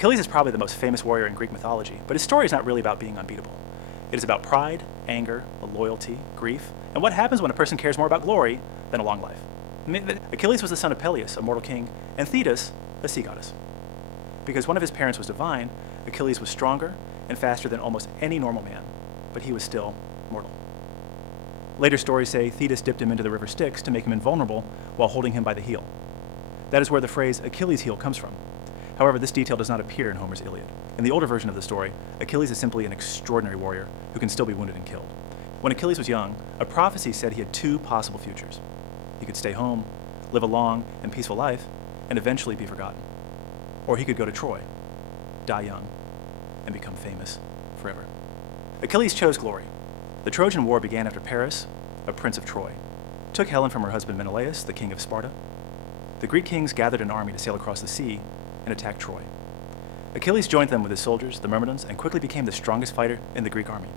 Achilles is probably the most famous warrior in Greek mythology, but his story is not really about being unbeatable. It is about pride, anger, loyalty, grief, and what happens when a person cares more about glory than a long life. Achilles was the son of Peleus, a mortal king, and Thetis, a sea goddess. Because one of his parents was divine, Achilles was stronger and faster than almost any normal man, but he was still mortal. Later stories say Thetis dipped him into the river Styx to make him invulnerable while holding him by the heel. That is where the phrase Achilles' heel comes from. However, this detail does not appear in Homer's Iliad. In the older version of the story, Achilles is simply an extraordinary warrior who can still be wounded and killed. When Achilles was young, a prophecy said he had two possible futures. He could stay home, live a long and peaceful life, and eventually be forgotten. Or he could go to Troy, die young, and become famous forever. Achilles chose glory. The Trojan War began after Paris, a prince of Troy, took Helen from her husband Menelaus, the king of Sparta. The Greek kings gathered an army to sail across the sea and attack Troy. Achilles joined them with his soldiers, the Myrmidons, and quickly became the strongest fighter in the Greek army.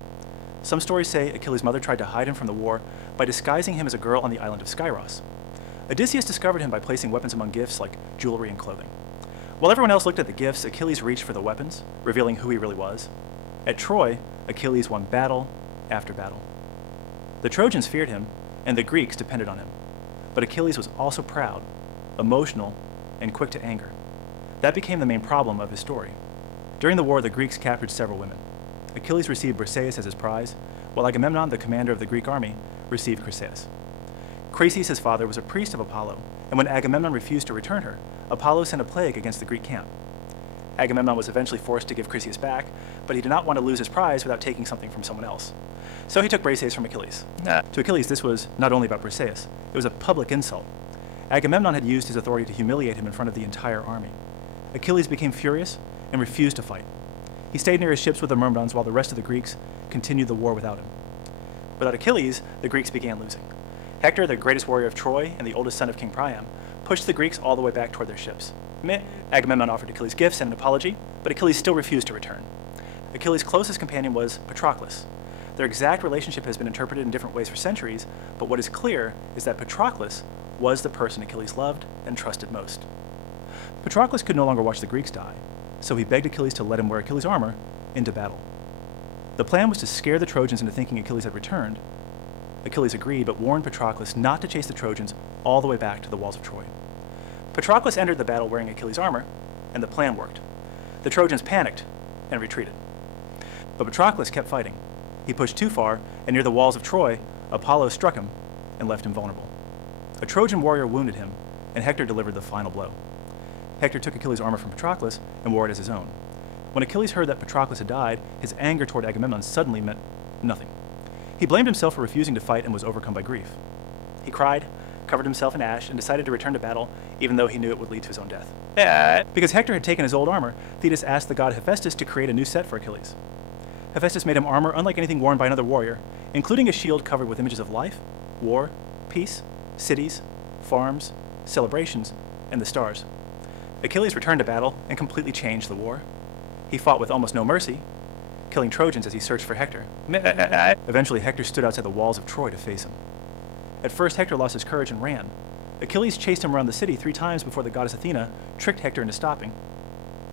Some stories say Achilles' mother tried to hide him from the war by disguising him as a girl on the island of Skyros. Odysseus discovered him by placing weapons among gifts like jewelry and clothing. While everyone else looked at the gifts, Achilles reached for the weapons, revealing who he really was. At Troy, Achilles won battle after battle. The Trojans feared him, and the Greeks depended on him. But Achilles was also proud, emotional, and quick to anger. That became the main problem of his story. During the war, the Greeks captured several women. Achilles received Briseis as his prize, while Agamemnon, the commander of the Greek army, received Chryseis. Chryseis, his father, was a priest of Apollo, and when Agamemnon refused to return her, Apollo sent a plague against the Greek camp. Agamemnon was eventually forced to give Chryseis back, but he did not want to lose his prize without taking something from someone else. So he took Briseis from Achilles. To Achilles, this was not only about Briseis, it was a public insult. Agamemnon had used his authority to humiliate him in front of the entire army. Achilles became furious and refused to fight. He stayed near his ships with the Myrmidons while the rest of the Greeks continued the war without him. Without Achilles, the Greeks began losing. Hector, the greatest warrior of Troy and the oldest son of King Priam, pushed the Greeks all the way back toward their ships. Agamemnon offered Achilles gifts and an apology, but Achilles still refused to return. Achilles' closest companion was Patroclus. Their exact relationship has been interpreted in different ways for centuries, but what is clear is that Patroclus was the person Achilles loved and trusted most. Patroclus could no longer watch the Greeks die, so he begged Achilles to let him wear Achilles' armor into battle. The plan was to scare the Trojans into thinking Achilles had returned. Achilles agreed, but warned Patroclus not to chase the Trojans all the way back to the walls of Troy. Patroclus entered the battle wearing Achilles' armor, and the plan worked. The Trojans panicked and retreated. But Patroclus kept fighting. He pushed too far, and near the walls of Troy, Apollo struck him and left him vulnerable. A Trojan warrior wounded him, and Hector delivered the final blow. Hector took Achilles' armor from Patroclus and wore it as his own. When Achilles heard that Patroclus had died, his anger toward Agamemnon suddenly meant nothing. He blamed himself for refusing to fight and was overcome by grief. He cried, covered himself in ash, and decided to return to battle, even though he knew it would lead to his own death. Because Hector had taken his old armor, Thetis asked the god Hephaestus to create a new set for Achilles. Hephaestus made him armor unlike anything worn by another warrior, including a shield covered with images of life, war, peace, cities, farms, celebrations, and the stars. Achilles returned to battle and completely changed the war. He fought with almost no mercy, killing Trojans as he searched for Hector. Eventually, Hector stood outside the walls of Troy to face him. At first, Hector lost his courage and ran. Achilles chased him around the city 3 times before the goddess Athena tricked Hector into stopping.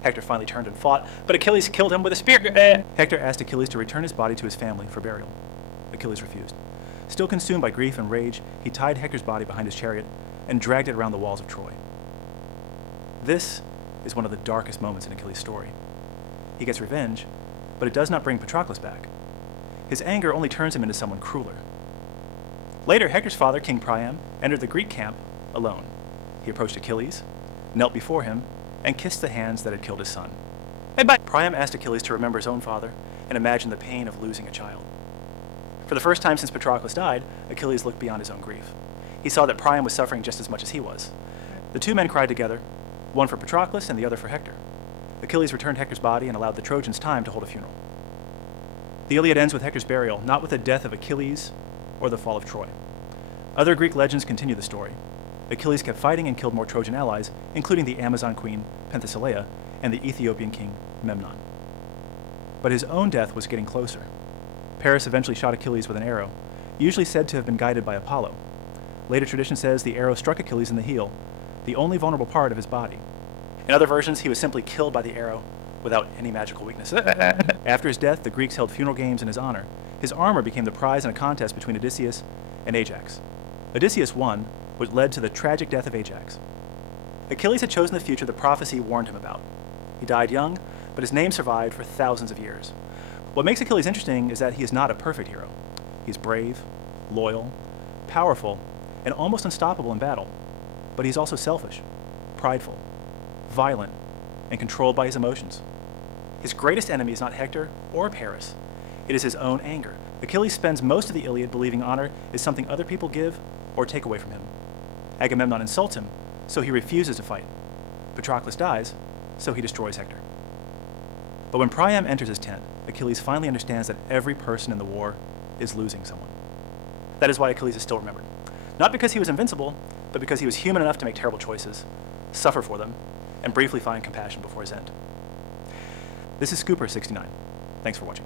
Hector finally turned and fought, but Achilles killed him with a spear. Hector asked Achilles to return his body to his family for burial. Achilles refused. Still consumed by grief and rage, he tied Hector's body behind his chariot and dragged it around the walls of Troy. This is one of the darkest moments in Achilles' story. He gets revenge, but it does not bring Patroclus back. His anger only turns him into someone crueler. Later, Hector's father, King Priam, entered the Greek camp alone. He approached Achilles, knelt before him, and kissed the hands that had killed his son. Priam asked Achilles to remember his own father and imagine the pain of losing a child. For the first time since Patroclus died, Achilles looked beyond his own grief. He saw that Priam was suffering just as much as he was. The 2 men cried together, one for Patroclus and the other for Hector. Achilles returned Hector's body and allowed the Trojans time to hold a funeral. The Iliad ends with Hector's burial, not with the death of Achilles or the fall of Troy. Other Greek legends continue the story. Achilles kept fighting and killed more Trojan allies, including the Amazon queen Penthesilea and the Ethiopian king Memnon. But his own death was getting closer. Paris eventually shot Achilles with an arrow, usually said to have been guided by Apollo. Later tradition says the arrow struck Achilles in the heel, the only vulnerable part of his body. In other versions, he was simply killed by the arrow without any magical weakness. After his death, the Greeks held funeral games in his honor. His armor became the prize in a contest between Odysseus and Ajax. Odysseus won, which led to the tragic death of Ajax. Achilles had chosen the future the prophecy warned him about. He died young, but his name survived for thousands of years. What makes Achilles interesting is that he is not a perfect hero. He's brave, loyal, powerful, and almost unstoppable in battle. But he's also selfish, prideful, violent, and controlled by his emotions. His greatest enemy is not Hector or Paris. It is his own anger. Achilles spends most of the Iliad believing honor is something other people give or take away from him. Agamemnon insults him, so he refuses to fight. Patroclus dies, so he destroys Hector. But when Priam enters his tent, Achilles finally understands that every person in the war is losing someone. That is why Achilles is still remembered. Not because he was invincible, but because he was human enough to make terrible choices, suffer for them, and briefly find compassion before his end. This is Scooper69. Thanks for watching.